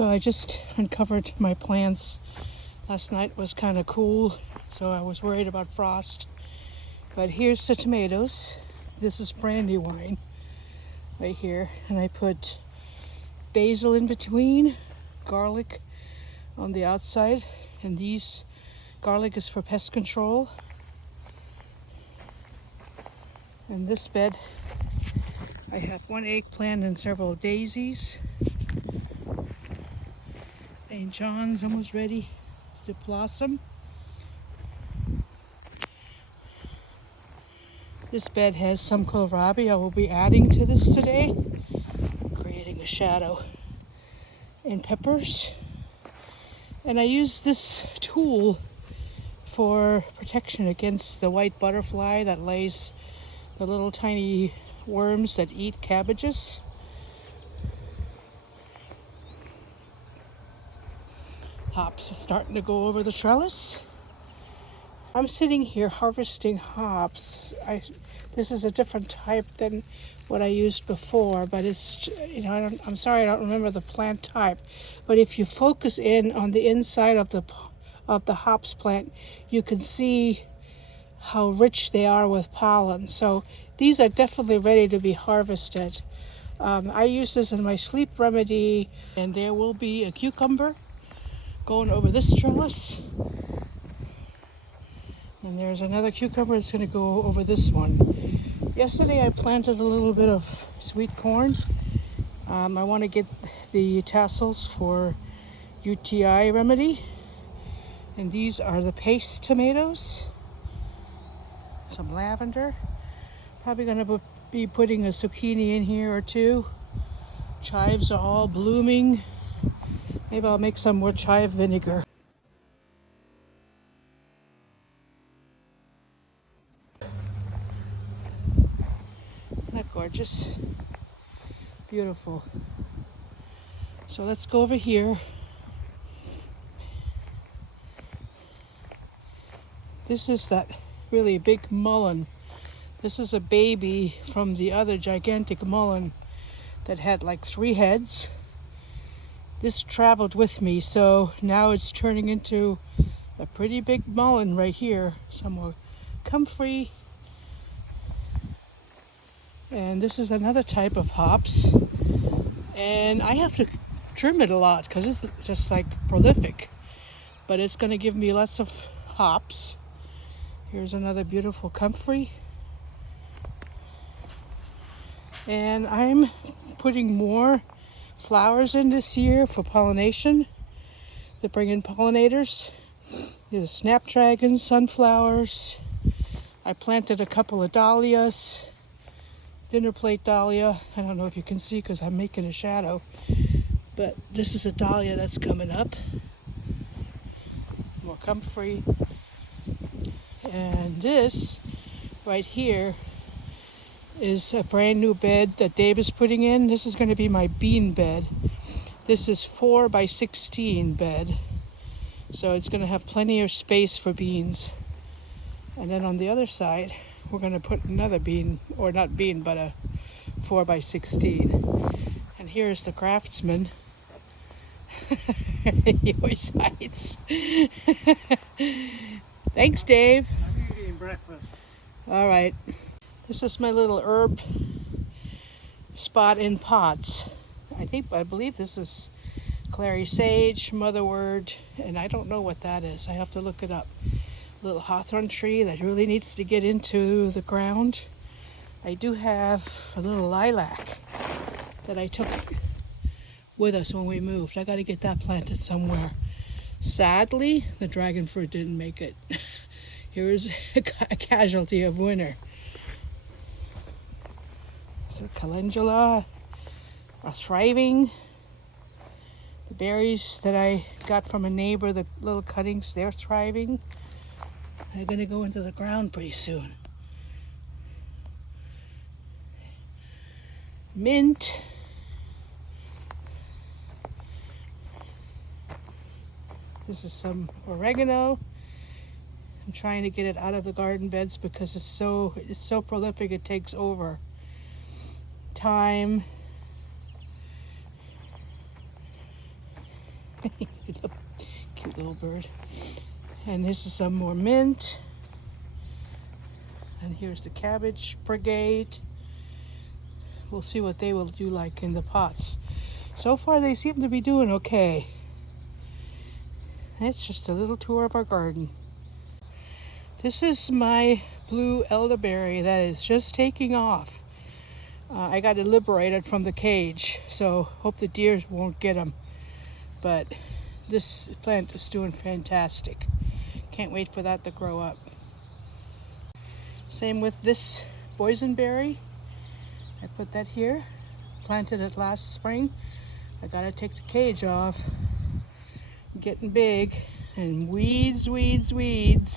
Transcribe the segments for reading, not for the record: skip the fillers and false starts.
So I just uncovered my plants. Last night was kind of cool, so I was worried about frost. But here's the tomatoes. This is brandywine right here. And I put basil in between, garlic on the outside. And these garlic is for pest control. In this bed, I have one eggplant and several daisies. St. John's almost ready to blossom. This bed has some kohlrabi I will be adding to this today, creating a shadow. And peppers. And I use this tool for protection against the white butterfly that lays the little tiny worms that eat cabbages. Hops are starting to go over the trellis. I'm sitting here harvesting hops. This is a different type than what I used before, but it's, I'm sorry I don't remember the plant type. But if you focus in on the inside of the hops plant, you can see how rich they are with pollen. So these are definitely ready to be harvested. I use this in my sleep remedy, and there will be a cucumber going over this trellis. And there's another cucumber that's going to go over this one. Yesterday I planted a little bit of sweet corn. I want to get the tassels for UTI remedy. And these are the paste tomatoes. Some lavender. Probably going to be putting a zucchini in here or two. Chives are all blooming. Maybe I'll make some more chive vinegar. Isn't that gorgeous? Beautiful. So let's go over here. This is that really big mullein. This is a baby from the other gigantic mullein that had like 3 heads. This traveled with me, so now it's turning into a pretty big mullein right here. Some more comfrey. And this is another type of hops. And I have to trim it a lot because it's just like prolific. But it's going to give me lots of hops. Here's another beautiful comfrey. And I'm putting more flowers in this year for pollination, to bring in pollinators. There's snapdragons, sunflowers. I planted a couple of dahlias, dinner plate dahlia. I don't know if you can see because I'm making a shadow, but this is a dahlia that's coming up. More comfrey. And this right here is a brand new bed that Dave is putting in. This is going to be my bean bed. This is 4 by 16 bed. So it's going to have plenty of space for beans. And then on the other side, we're going to put another bean, or not bean, but a 4 by 16. And here's the craftsman. He always hides. Thanks, Dave. I'm eating breakfast. All right. This is my little herb spot in pots. I believe this is clary sage, motherwort, and I don't know what that is. I have to look it up. Little hawthorn tree that really needs to get into the ground. I do have a little lilac that I took with us when we moved. I got to get that planted somewhere. Sadly, the dragon fruit didn't make it. Here's a casualty of winter. So calendula are thriving. The berries that I got from a neighbor, the little cuttings, they're thriving. They're going to go into the ground pretty soon. Mint. This is some oregano. I'm trying to get it out of the garden beds because it's so prolific it takes over. Thyme. Cute little bird. And this is some more mint. And here's the cabbage brigade. We'll see what they will do like in the pots. So far they seem to be doing okay. It's just a little tour of our garden. This is my blue elderberry that is just taking off. I got it liberated from the cage, so hope the deer won't get them. But this plant is doing fantastic. Can't wait for that to grow up. Same with this boysenberry. I put that here, planted it last spring. I gotta take the cage off. Getting big, and weeds. And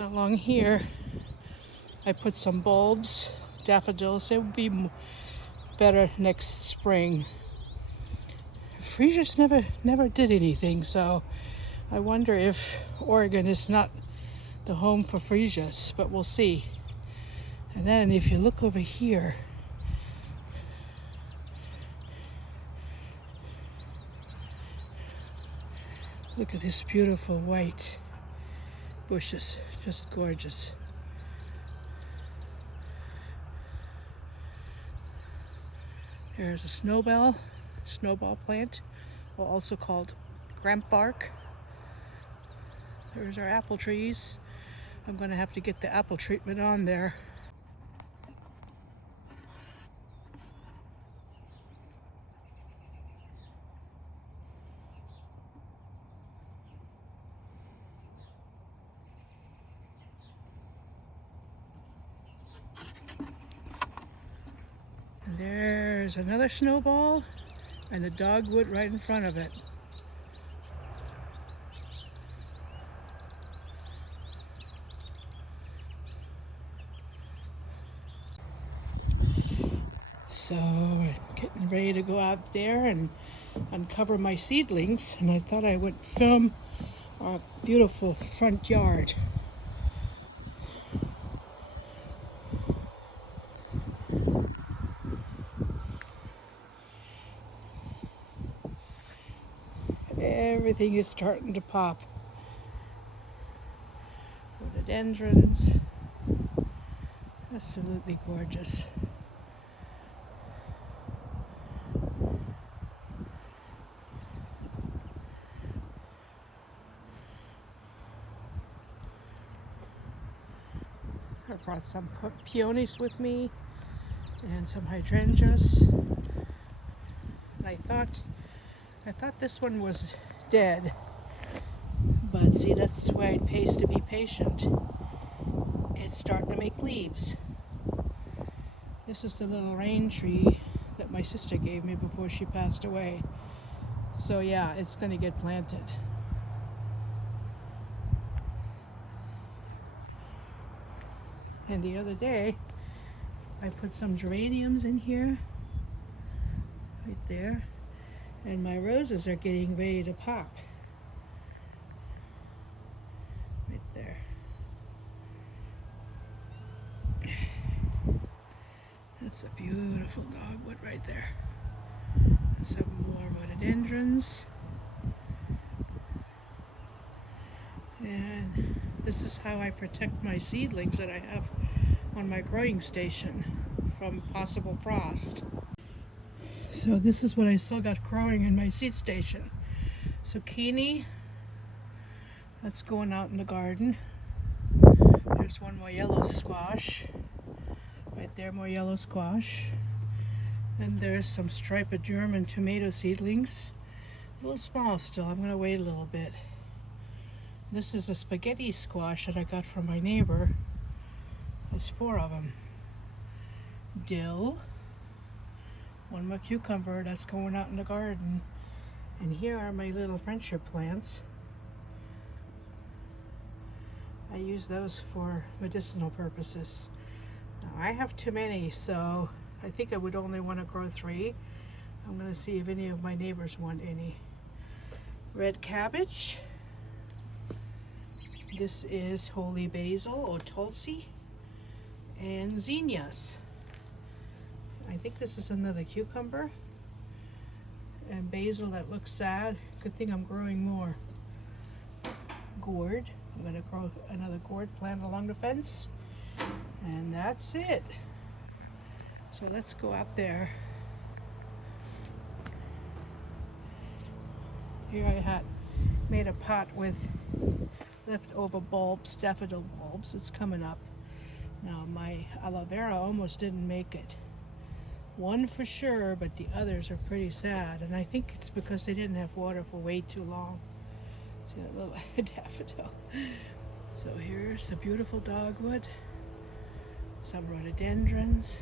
along here, I put some bulbs, daffodils. It would be better next spring. Freesias never did anything, so I wonder if Oregon is not the home for freesias, but we'll see. And then if you look over here, look at this beautiful white bushes, just gorgeous. There's a snowball plant, also called grampbark. There's our apple trees. I'm gonna have to get the apple treatment on there. And there's another snowball and a dogwood right in front of it. So I'm getting ready to go out there and uncover my seedlings, and I thought I would film our beautiful front yard. Everything is starting to pop. Rhododendrons, absolutely gorgeous. I brought some peonies with me and some hydrangeas. And I thought this one was dead, but see, that's why it pays to be patient. It's starting to make leaves. This is the little rain tree that my sister gave me before she passed away. So yeah, it's going to get planted. And the other day, I put some geraniums in here, right there, and my roses are getting ready to pop. Right there. That's a beautiful dogwood right there. Some more rhododendrons. And this is how I protect my seedlings that I have on my growing station from possible frost. So this is what I still got growing in my seed station. Zucchini, that's going out in the garden. There's one more yellow squash. Right there, more yellow squash. And there's some striped German tomato seedlings. A little small still, I'm gonna wait a little bit. This is a spaghetti squash that I got from my neighbor. There's 4 of them. Dill. One more cucumber that's going out in the garden. And here are my little friendship plants. I use those for medicinal purposes. Now, I have too many, so I think I would only want to grow 3. I'm going to see if any of my neighbors want any. Red cabbage. This is holy basil or tulsi, and zinnias. I think this is another cucumber. And basil that looks sad. Good thing I'm growing more. Gourd. I'm going to grow another gourd plant along the fence. And that's it. So let's go out there. Here I had made a pot with leftover bulbs, daffodil bulbs. It's coming up. Now my aloe vera almost didn't make it. One for sure, but the others are pretty sad. And I think it's because they didn't have water for way too long. See that little daffodil. So here's the beautiful dogwood. Some rhododendrons.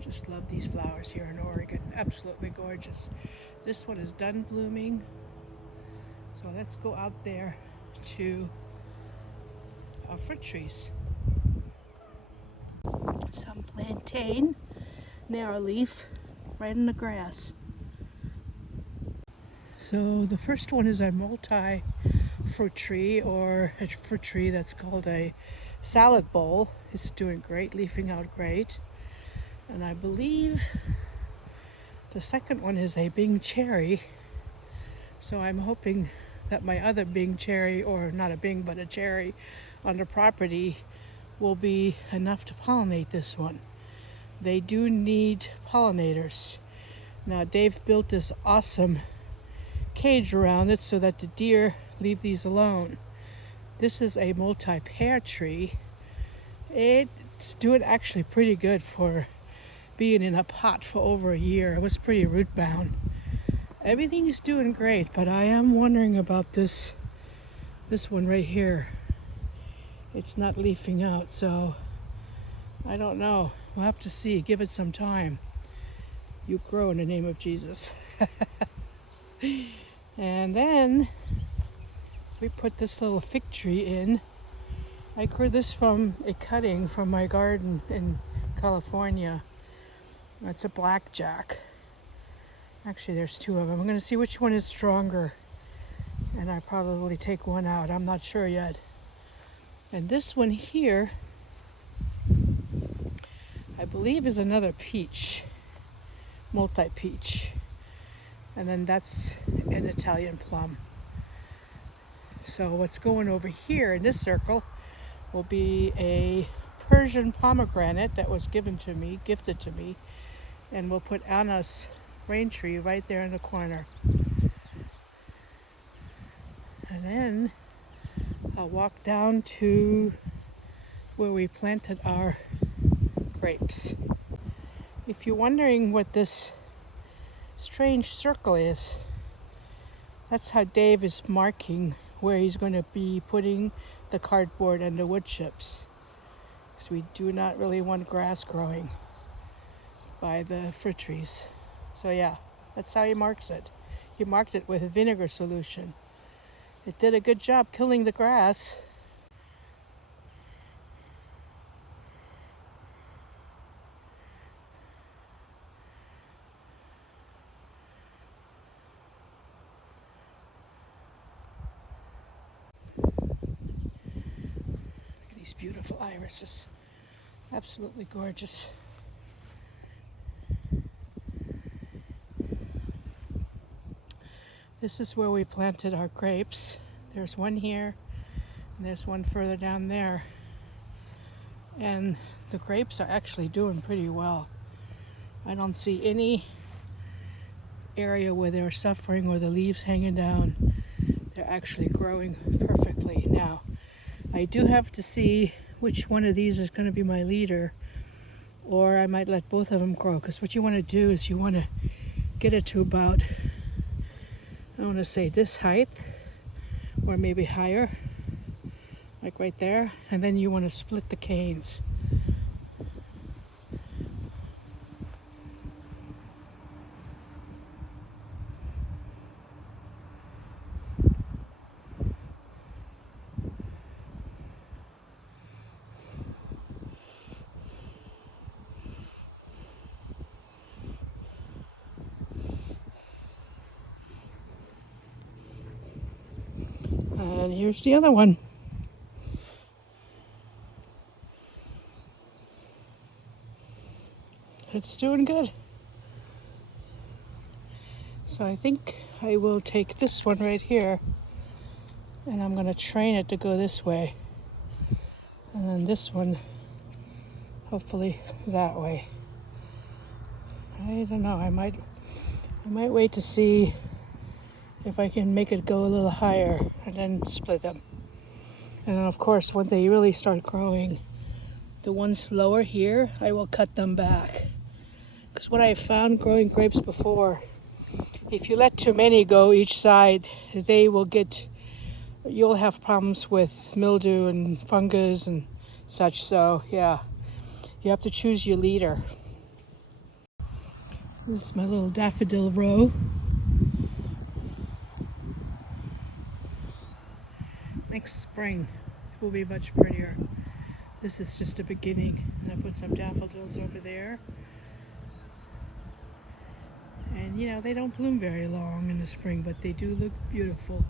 Just love these flowers here in Oregon. Absolutely gorgeous. This one is done blooming. So let's go out there to our fruit trees. Some plantain, narrow leaf, right in the grass. So the first one is a multi-fruit tree, or a fruit tree that's called a salad bowl. It's doing great, leafing out great. And I believe the second one is a Bing cherry. So I'm hoping that my other Bing cherry, or not a Bing but a cherry on the property, will be enough to pollinate this one. They do need pollinators. Now Dave built this awesome cage around it so that the deer leave these alone. This is a multi-pear tree. It's doing actually pretty good for being in a pot for over a year. It was pretty root bound. Everything is doing great, but I am wondering about this one right here. It's not leafing out, so I don't know. We'll have to see. Give it some time. You grow in the name of Jesus. And then we put this little fig tree in. I grew this from a cutting from my garden in California. It's a blackjack. Actually, there's two of them. I'm going to see which one is stronger. And I probably take one out. I'm not sure yet. And this one here, I believe, is another peach. Multi-peach. And then that's an Italian plum. So what's going over here in this circle will be a Persian pomegranate that was gifted to me. And we'll put Anna's rain tree right there in the corner. And then I'll walk down to where we planted our grapes. If you're wondering what this strange circle is, that's how Dave is marking where he's going to be putting the cardboard and the wood chips. Because we do not really want grass growing by the fruit trees. So yeah, that's how he marks it. He marked it with a vinegar solution. It did a good job killing the grass. Look at these beautiful irises. Absolutely gorgeous. This is where we planted our grapes. There's one here, and there's one further down there. And the grapes are actually doing pretty well. I don't see any area where they're suffering or the leaves hanging down. They're actually growing perfectly. Now, I do have to see which one of these is going to be my leader, or I might let both of them grow, because what you want to do is you want to get it to about, I want to say this height, or maybe higher, like right there, and then you want to split the canes. And here's the other one. It's doing good. So I think I will take this one right here and I'm going to train it to go this way. And then this one, hopefully that way. I don't know, I might wait to see if I can make it go a little higher and then split them. And then of course, when they really start growing, the ones lower here, I will cut them back. Because what I found growing grapes before, if you let too many go each side, you'll have problems with mildew and fungus and such. So yeah, you have to choose your leader. This is my little daffodil row. Next spring will be much prettier. This is just a beginning. And I put some daffodils over there. And you know, they don't bloom very long in the spring, but they do look beautiful.